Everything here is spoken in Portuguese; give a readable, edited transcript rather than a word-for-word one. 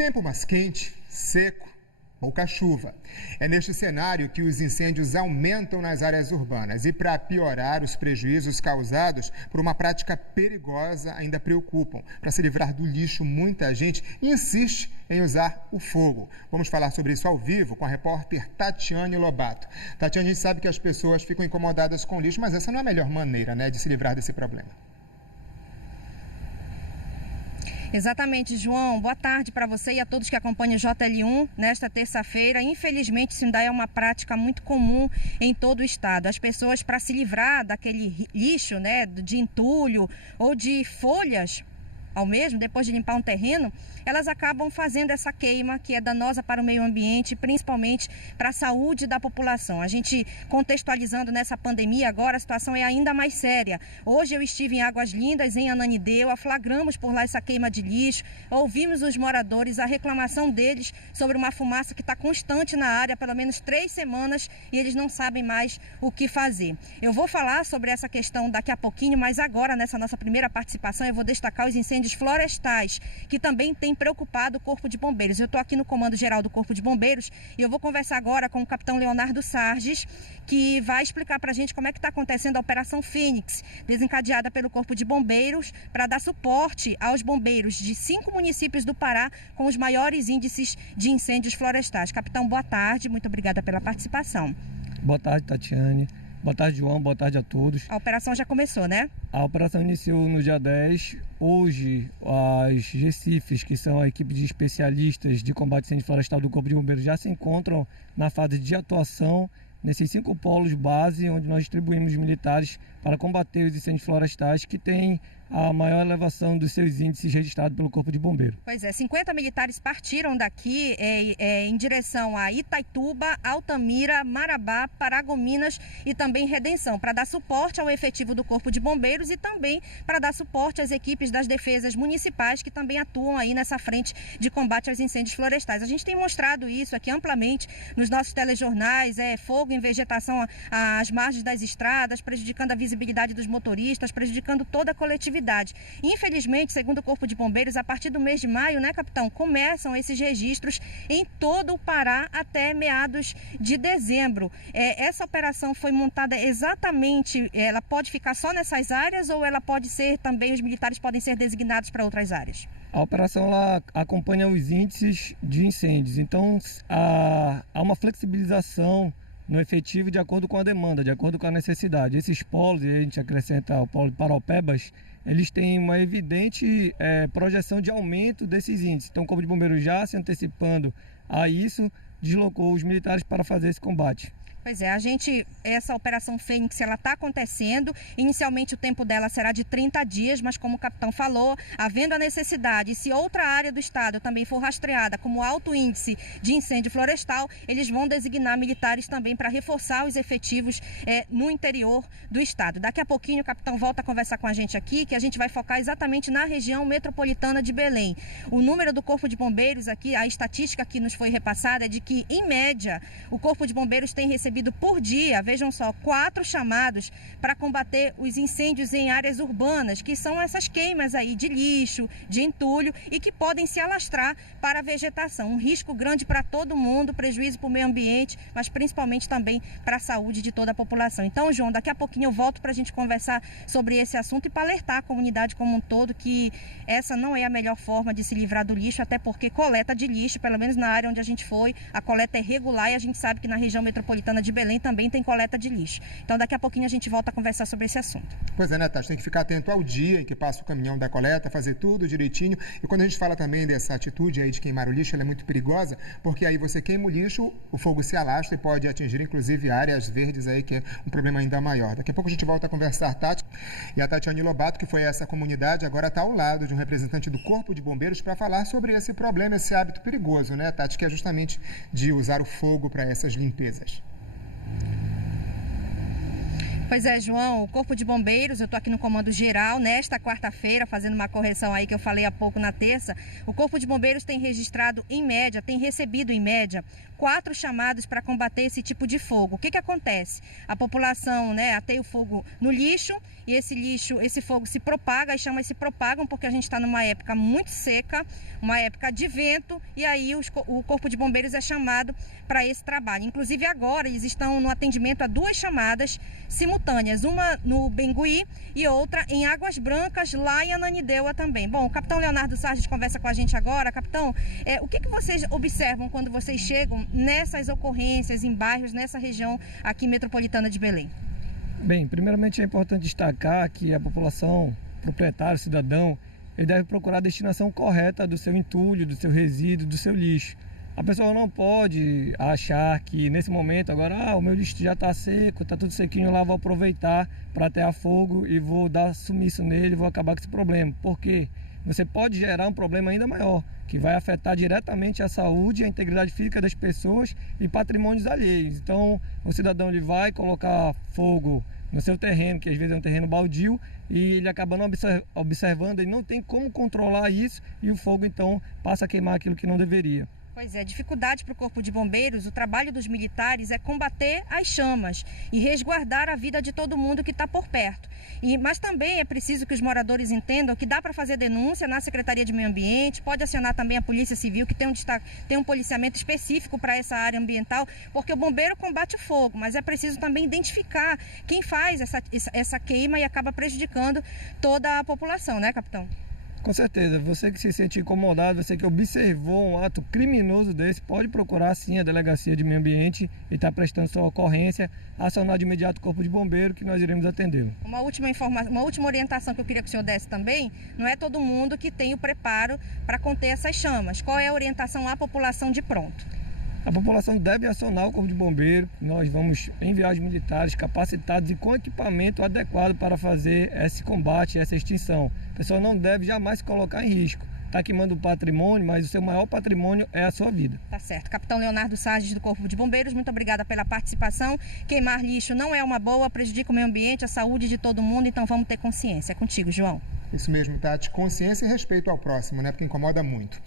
Tempo mais quente, seco, pouca chuva. É neste cenário que os incêndios aumentam nas áreas urbanas e, para piorar, os prejuízos causados por uma prática perigosa ainda preocupam. Para se livrar do lixo, muita gente insiste em usar o fogo. Vamos falar sobre isso ao vivo com a repórter Tatiane Lobato. Tatiane, a gente sabe que as pessoas ficam incomodadas com o lixo, mas essa não é a melhor maneira, né, de se livrar desse problema. Exatamente, João. Boa tarde para você e a todos que acompanham o JL1 nesta terça-feira. Infelizmente, isso ainda é uma prática muito comum em todo o estado. As pessoas, para se livrar daquele lixo, né, de entulho ou de folhas, ao mesmo, depois de limpar um terreno, elas acabam fazendo essa queima que é danosa para o meio ambiente, principalmente para a saúde da população. A gente, contextualizando nessa pandemia agora, a situação é ainda mais séria. Hoje eu estive em Águas Lindas, em Ananindeua, flagramos por lá essa queima de lixo, ouvimos os moradores, a reclamação deles sobre uma fumaça que está constante na área há pelo menos 3 semanas e eles não sabem mais o que fazer. Eu vou falar sobre essa questão daqui a pouquinho, mas agora, nessa nossa primeira participação, eu vou destacar os incêndios florestais, que também tem preocupado o Corpo de Bombeiros. Eu estou aqui no Comando Geral do Corpo de Bombeiros e eu vou conversar agora com o capitão Leonardo Sarges, que vai explicar para a gente como é que está acontecendo a Operação Fênix, desencadeada pelo Corpo de Bombeiros, para dar suporte aos bombeiros de 5 municípios do Pará com os maiores índices de incêndios florestais. Capitão, boa tarde, muito obrigada pela participação. Boa tarde, Tatiane. Boa tarde, João. Boa tarde a todos. A operação já começou, né? A operação iniciou no dia 10. Hoje, as Recifes, que são a equipe de especialistas de combate a incêndio florestal do Corpo de Bombeiros, já se encontram na fase de atuação nesses 5 polos base, onde nós distribuímos militares para combater os incêndios florestais que têm a maior elevação dos seus índices registrados pelo Corpo de Bombeiro. Pois é, 50 militares partiram daqui em direção a Itaituba, Altamira, Marabá, Paragominas e também Redenção, para dar suporte ao efetivo do Corpo de Bombeiros e também para dar suporte às equipes das defesas municipais que também atuam aí nessa frente de combate aos incêndios florestais. A gente tem mostrado isso aqui amplamente nos nossos telejornais, fogo em vegetação às margens das estradas, prejudicando a visibilidade dos motoristas, prejudicando toda a coletividade. Infelizmente, segundo o Corpo de Bombeiros, a partir do mês de maio, né, capitão, começam esses registros em todo o Pará até meados de dezembro. Essa operação foi montada exatamente, ela pode ficar só nessas áreas ou ela pode ser também, os militares podem ser designados para outras áreas? A operação ela acompanha os índices de incêndios, então há uma flexibilização no efetivo de acordo com a demanda, de acordo com a necessidade. Esses polos, e a gente acrescenta o polo de Paraupebas, eles têm uma evidente projeção de aumento desses índices. Então o Corpo de Bombeiros, já se antecipando a isso, deslocou os militares para fazer esse combate. Pois é, essa Operação Fênix, ela está acontecendo. Inicialmente o tempo dela será de 30 dias, mas como o capitão falou, havendo a necessidade, se outra área do estado também for rastreada como alto índice de incêndio florestal, eles vão designar militares também para reforçar os efetivos no interior do estado. Daqui a pouquinho o capitão volta a conversar com a gente aqui, que a gente vai focar exatamente na região metropolitana de Belém. O número do Corpo de Bombeiros aqui, a estatística que nos foi repassada é de que, em média, o Corpo de Bombeiros tem recebido por dia, vejam só, 4 chamados para combater os incêndios em áreas urbanas, que são essas queimas aí de lixo, de entulho e que podem se alastrar para a vegetação. Um risco grande para todo mundo, prejuízo para o meio ambiente, mas principalmente também para a saúde de toda a população. Então, João, daqui a pouquinho eu volto para a gente conversar sobre esse assunto e para alertar a comunidade como um todo que essa não é a melhor forma de se livrar do lixo, até porque coleta de lixo, pelo menos na área onde a gente foi, a coleta é regular e a gente sabe que na região metropolitana de Belém também tem coleta de lixo. Então daqui a pouquinho a gente volta a conversar sobre esse assunto. Pois é, né, Tati? Tem que ficar atento ao dia em que passa o caminhão da coleta, fazer tudo direitinho. E quando a gente fala também dessa atitude aí de queimar o lixo, ela é muito perigosa, porque aí você queima o lixo, o fogo se alastra e pode atingir inclusive áreas verdes aí, que é um problema ainda maior. Daqui a pouco a gente volta a conversar, Tati. E a Tatiane Lobato, que foi essa comunidade, agora está ao lado de um representante do Corpo de Bombeiros para falar sobre esse problema, esse hábito perigoso, né, Tati? Que é justamente de usar o fogo para essas limpezas. Pois é, João, o Corpo de Bombeiros, eu estou aqui no comando geral, nesta quarta-feira, fazendo uma correção aí que eu falei há pouco na terça, o Corpo de Bombeiros tem registrado em média, tem recebido em média 4 chamados para combater esse tipo de fogo. O que acontece? A população, ateia o fogo no lixo e esse fogo se propaga, as chamas se propagam porque a gente está numa época muito seca, uma época de vento, e aí o Corpo de Bombeiros é chamado para esse trabalho. Inclusive agora eles estão no atendimento a 2 chamadas simultâneas, uma no Bengui e outra em Águas Brancas, lá em Ananindeua também. Bom, o capitão Leonardo Sargis conversa com a gente agora. Capitão, o que vocês observam quando vocês chegam nessas ocorrências em bairros, nessa região aqui metropolitana de Belém? Bem, primeiramente é importante destacar que a população, proprietário, cidadão, ele deve procurar a destinação correta do seu entulho, do seu resíduo, do seu lixo. A pessoa não pode achar que nesse momento agora, o meu lixo já está seco, está tudo sequinho lá, vou aproveitar para atear fogo e vou dar sumiço nele, vou acabar com esse problema. Por quê? Você pode gerar um problema ainda maior, que vai afetar diretamente a saúde e a integridade física das pessoas e patrimônios alheios. Então, o cidadão ele vai colocar fogo no seu terreno, que às vezes é um terreno baldio, e ele acaba não observando, ele não tem como controlar isso, e o fogo então passa a queimar aquilo que não deveria. Pois é, dificuldade para o Corpo de Bombeiros, o trabalho dos militares é combater as chamas e resguardar a vida de todo mundo que está por perto. Mas também é preciso que os moradores entendam que dá para fazer denúncia na Secretaria de Meio Ambiente, pode acionar também a Polícia Civil, que tem um policiamento específico para essa área ambiental, porque o bombeiro combate o fogo, mas é preciso também identificar quem faz essa queima e acaba prejudicando toda a população, né, capitão? Com certeza, você que se sente incomodado, você que observou um ato criminoso desse, pode procurar sim a Delegacia de Meio Ambiente e estar prestando sua ocorrência, acionar de imediato o Corpo de Bombeiro, que nós iremos atendê-lo. Uma última orientação que eu queria que o senhor desse também, não é todo mundo que tem o preparo para conter essas chamas. Qual é a orientação à população de pronto? A população deve acionar o Corpo de Bombeiro. Nós vamos enviar os militares capacitados e com equipamento adequado para fazer esse combate, essa extinção. A pessoa não deve jamais se colocar em risco. Está queimando o patrimônio, mas o seu maior patrimônio é a sua vida. Tá certo. Capitão Leonardo Sargis, do Corpo de Bombeiros, muito obrigada pela participação. Queimar lixo não é uma boa, prejudica o meio ambiente, a saúde de todo mundo, então vamos ter consciência. É contigo, João. Isso mesmo, Tati. Consciência e respeito ao próximo, né? Porque incomoda muito.